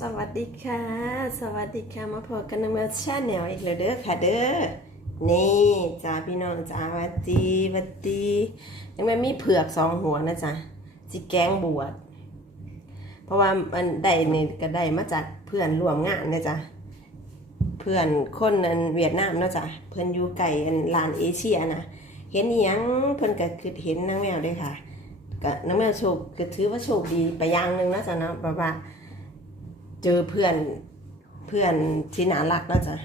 สวัสดีค่ะ สวัสดีค่ะ มาพบกันในเมื่อชาแนลอีกแล้วเด้อค่ะเด้อ นี่จ้าพี่น้องจ้าวัดดีวัดดียังไม่มีเผือกสองหัวนะจ๊ะสิแกงบวช เพราะว่ามันได้นี่ก็ได้มาจากเพื่อนร่วมงานนะจ๊ะเพื่อนคนอันเวียดนามนะจ้ะเพื่อนอยู่ไก่อันลานเอเชียนะเห็นอหยังเพื่อนก็คือเห็นนางแมวด้วยค่ะก็นางแมวโชคก็ถือว่าโชคดีไปอย่างหนึ่งนะจ๊ะเนาะแบบว่า เจอเพื่อนเพื่อนที่น่ารักแล้วจ้ะ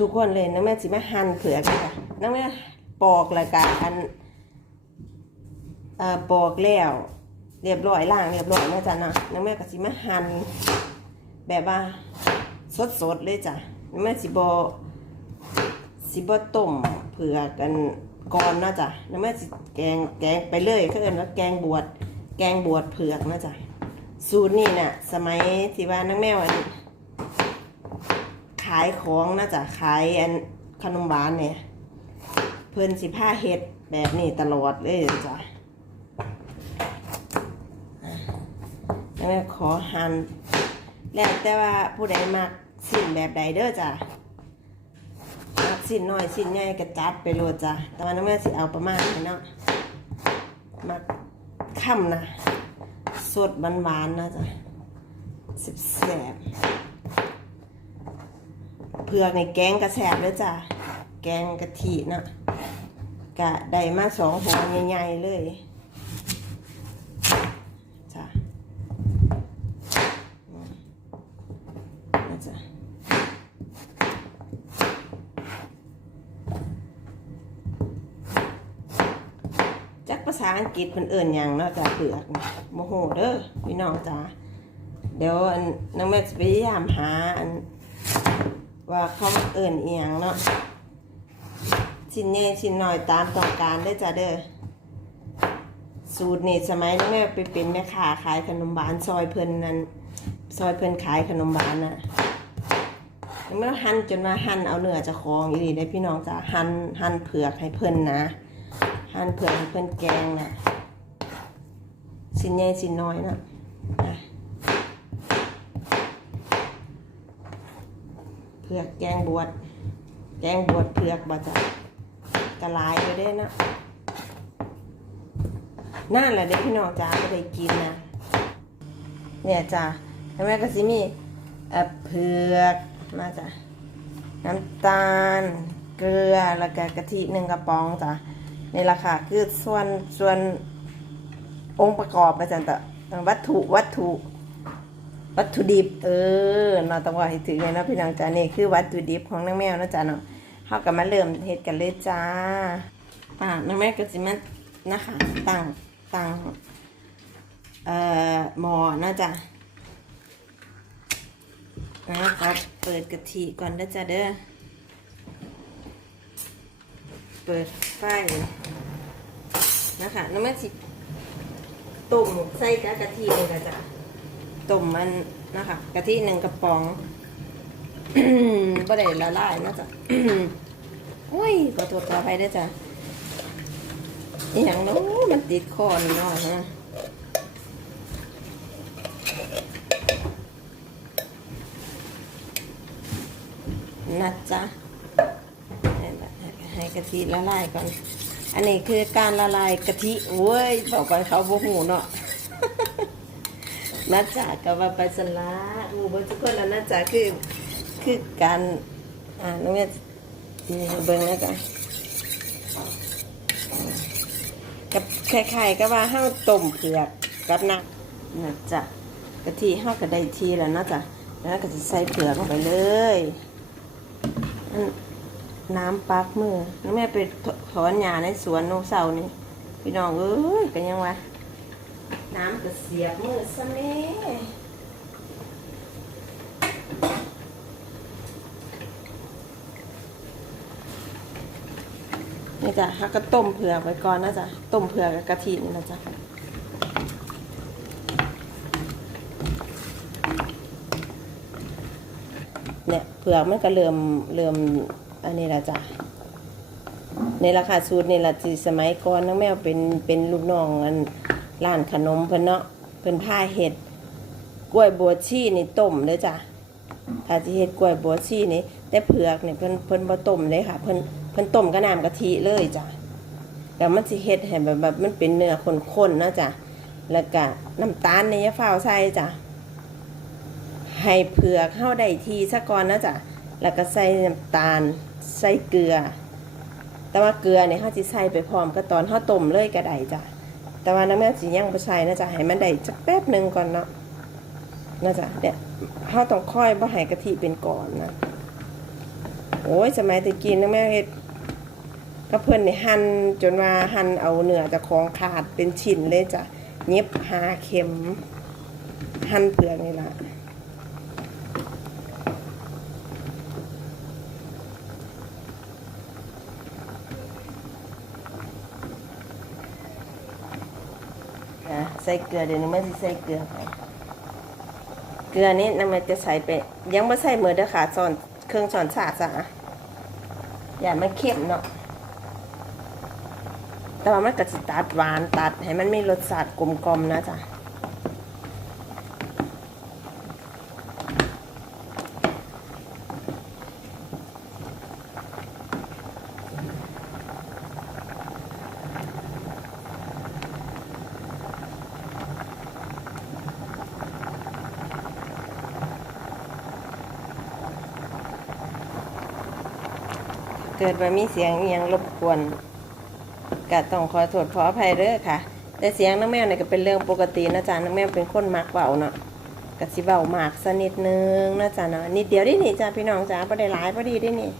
ทุกๆคนเลยน้องแม่สิมาหั่นเผือกเลยค่ะน้องแม่ปอกแล้วก็อันเอ่อปอกแล้วเรียบร้อยล่างเรียบร้อยนะจ๊ะนะน้องแม่ก็สิมาหั่นแบบว่าสดๆเลยจ้ะน้องแม่สิบสิบต้มเผือกกันก่อนนะจ้ะน้องแม่สิแกงแกงไปเลยเขาเอิ้ว่าแกงบวชแกงบวชเผือกนะจ๊ะ สูตรนี่น่ะ สมัยที่ว่านังแมวอันขายของน่าจะขายอันขนมหวานเนี่ยเพิ่นสิผ้าเฮ็ดแบบนี้ตลอดเลยจ้ะนังแม่ขอหันแล้วแต่ว่าผู้ใดมักสิ้นแบบใดเด้อจ้ะมักสิ้นน้อยสิ้นใหญ่ก็จัดไปโลดจ้ะแต่ว่านังแม่สิเอาประมาณนี้เนาะมักค่ำนะ สดหวานๆนะจ๊ะสิบแสบเผือกในแกงกระแสบเลยจ้ะ แกงกะทินะกะได้มาสองหัวใหญ่ๆเลยจ้ะนะจ๊ะจักภาษา อังกฤษเพิ่นเอิ่นหยังเนาะจ้ะเผือกนี่โมโหเด้อพี่น้องจ้ะเดี๋ยวอันน้องแม่จะพยายามหาอันว่าเขาเอิ่นอียงเนาะชิ้นใหญ่ชิ้นน้อยตามต้องการได้จ้ะเด้อสูตรนี่สมัยน้องแม่ไปเป็นแม่ค้าขายขนมหวานซอยเพิ่นนั้นซอยเพิ่นขายขนมหวานน่ะน้องแม่หั่นจนว่าหั่นเอาเนื้อจะคลองอีหลีได้พี่น้องจ้ะหั่นหั่นเผือกให้เพิ่นนะ หั่นเผือกให้เพื่อนแกงนะชิ้นใหญ่ชิ้นน้อยนะเผือกแกงบวชแกงบวชเผือกบ่จะกระลายไปได้นะนั่นแหละเด็กพี่น้องจ้าไม่ได้กินนะเนี่ยจ้าแล้วแม่ก็สิมีเอ่เผือกมาจ้ะน้ำตาลเกลือแล้วก็กะทิหนึ่งกระป๋องจ้ะ นี่แหละค่ะ คือส่วนส่วนองค์ประกอบอาจารย์ต่วัตถุวัตถุ วัตถุดิบ เออเนาะต้องว่าให้ถือเลยเนาะพี่น้องจ้านี่คือวัตถุดิบของนางแมวนะจ้าเนาะเฮากับมาเริ่มเฮ็ดกันเลยจ้าอ่านางแมวก็สิมานะคะตั้งตั้งเอ่อหม้อนะจ้ะนะครับเปิดกะทิก่อนนะจ้ะเด้อ เปิดไฟ นะคะน้ำมันสิตุ่มใส่กะกะทิเลยค่ะจ้ะตุ่มมันนะคะกะทิหนึ่งกระป๋องก็ได้ละลายนะจ๊ะโอ้ยขอตัวต่อไปด้วยจ้ะอย่างโน้มันติดคอนิดหน่อยนะนะจ๊ะให้กะทิละลายก่อน อันนี้คือการละลายกะทิโว้ยบอกไปเขาบ่หูเนาะน่าจะกับว่าไปสละหมู่เบนทุกคนแล้วน่าจะคือคือการอ่าน้องเนี่เบิ่งนะจ๊ะกับคล้ายๆก็ว่าห้าต้มเผือกกับน้ำนะจ๊ะกะทิห้าก็ได้ทีแล้วนะจ๊ะแล้วก็จะใส่เผือกลงไปเลยอัน น้ำปักมือน้องแม่ไปถอนหญ้าในสวนโนเสานี่พี่น้องเอ้ยกันยังวะน้ำก็เสียบมือซะแม่นี่จ้ะฮักก็ต้มเผือกไว้ก่อนนะจ๊ะ ต้มเผือกกับกะทินี่นะจ๊ะเนี่ยเผือกมันก็เริ่มเริ่ม อันนี้ละจ้ะในราคาสูตรในละที่สมัยก่อนน้องแมวเป็นเป็นลูกน้องอันร้านขนมเพิ่นเนาะเพิ่นผ้าเห็ดกล้วยบัวชีนี่ต้มเลยจ้ะถ้าจะเฮ็ดกล้วยบัวชีนี่แต่เผือกเนี่ยเพิ่นเพิ่นบ่ต้มเลยค่ะ เพิ่นเพิ่นต้มกับน้ำกะทิเลยจ้ะแล้วมันสิเฮ็ดให้แบบแบบมันเป็นเนื้อข้นๆเนาะจ้ะแล้วก็น้ำตาลนี่อย่าฟ้าใส่จ้ะให้เผือกเข้าได้ทีซะก่อนนะจ้ะ แล้วก็ใส่น้ำตาล ใส่เกลือ แต่ว่าเกลือเนี่ยเฮาสิใส่ไปพร้อมกับตอนเฮาต้มเลยก็ได้จ้ะ แต่ว่าน้ำแม่สิยังบ่ใส่นะจ๊ะให้มันได้จักแป๊บหนึ่งก่อนเนาะนะจ๊ะเดี๋ยวเฮาต้องค่อยบ่ให้กะทิเป็นก่อนนะ โอ้ยสมัยตะกี้น้ำแม่เฮ็ดก็เพิ่นเนี่ยหั่นจนว่าหั่นเอาเนื้อเจะของขาดเป็นชิ้นเลยจ้ะเย็บหาเข็มหั่นเปลือกนี่ละ ใส่เกลือเดี๋ยวนี้ไม่ได้ใส่เกลือไปเกลือนี้นำมันจะใส่ไป ยังไม่ใส่มือเด้อค่ะสอนเครื่องช้อนสาจ้ะอย่ามันเข้มเนาะแต่ว่ามันก็จะตัดหวานตัดให้มันมีรสชาติกลมกลมนะจ๊ะ เกิดมามีเสียงอหยังรบกวนก็ต้องขอโทษขออภัยเด้อค่ะ แต่เสียงน้องแมวเนี่ยก็เป็นเรื่องปกตินะจ๊ะน้องแมวเป็นคนมักเบาเนาะกะสิเบามากสนิดนึงนะจ๊ะเนาะนิดเดียวได้นี่จ้ะพี่น้องจ้าประเดี๋ยวหลายพอดีได้นี่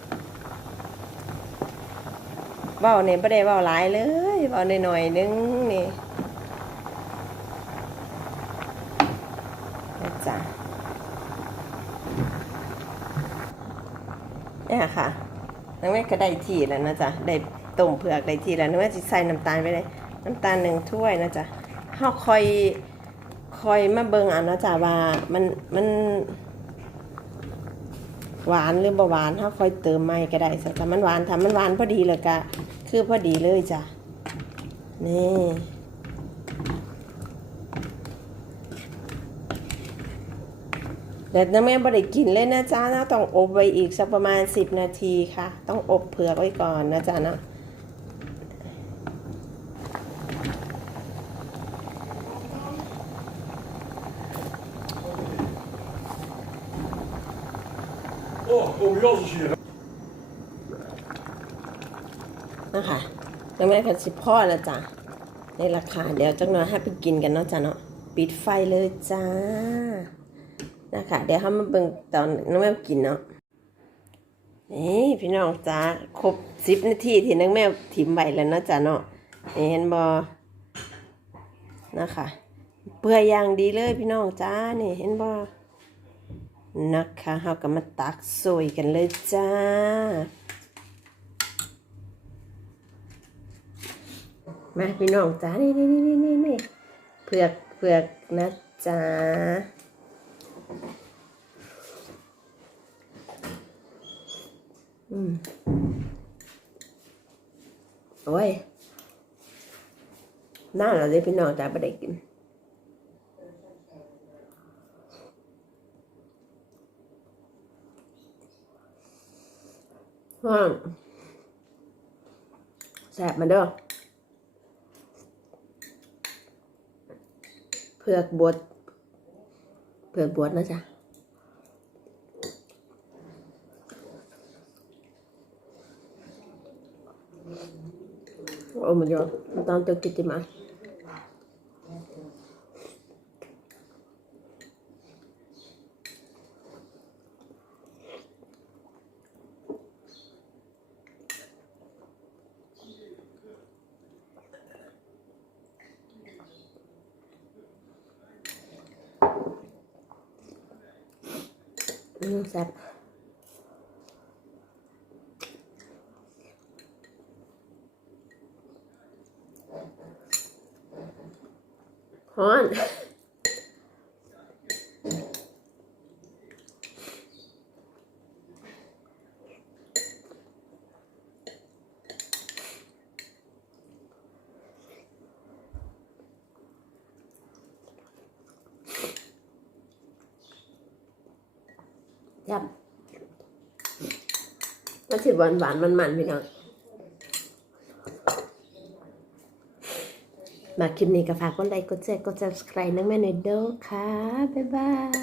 เบาเนี่ยประเดี๋ยวเบาหลายเลยเบาหน่อยๆนึงนี่นะจ๊ะเนี่ยค่ะ น้องแม่ก็ได้ที่แล้วนะจ๊ะได้ต้มเผือกได้ที่แล้วน้องแม่จะใส่น้ำตาลไปเลยน้ำตาลหนึ่งถ้วยนะจ๊ะเฮาคอยคอยมาเบิ่งเอะนะจ๊ะว่ามันมันหวานหรือบ่หวานเฮาคอยเติมไม่ก็ได้ซะถ้ามันหวานถ้ามันหวานพอดีเลยก็คือพอดีเลยจ้ะ นี่ แต่น้าแม่บ่ได้กินเลยนะจ๊ะนะต้องอบไว้อีกสักประมาณ 10 นาทีค่ะ ต้องอบเผือกไว้ก่อนนะจ๊ะเนาะ Oh, ambiance hier. นะคะยังไม่ได้พันสิบพ่อแล้วจ้ะในราคาเดี๋ยวจักหน่อยให้ไปกินกันเนาะจ้ะเนาะปิดไฟเลยจ้า นะคะเดี๋ยวให้มาเบิ่งตอนน้องแมวกินเนาะนี่พี่น้องจ้าครบสิบนาทีที่น้องแมวถิ่มไว้แล้วเนาะจ้ะเนาะนี่เห็นบอนะคะเปื่อยอย่างดีเลยพี่น้องจ้านี่เห็นบอนะคะเราก็มาตักสวยกันเลยจ้ามาพี่น้องจ้านี่นี่นี่นี่นี่เผือกเผือกนะจ๊ะ อืมโอ้ยน่าเรอเลยพี่น้องจ้าไม่ได้กินฮ่อนแสบมาเด้อเผือกบด เผือกบดนะจ๊ะโอ้มันยอดมันต้องตึกกิติมา อืมแซ่บฮ้อน จับมันสิหวานหวานมันมันๆพี่น้องมาคลิปนี้ก็ฝากกดไลค์กดแชร์กด subscribe นังแม่หน่อยเด้อค่ะ บ๊ายบาย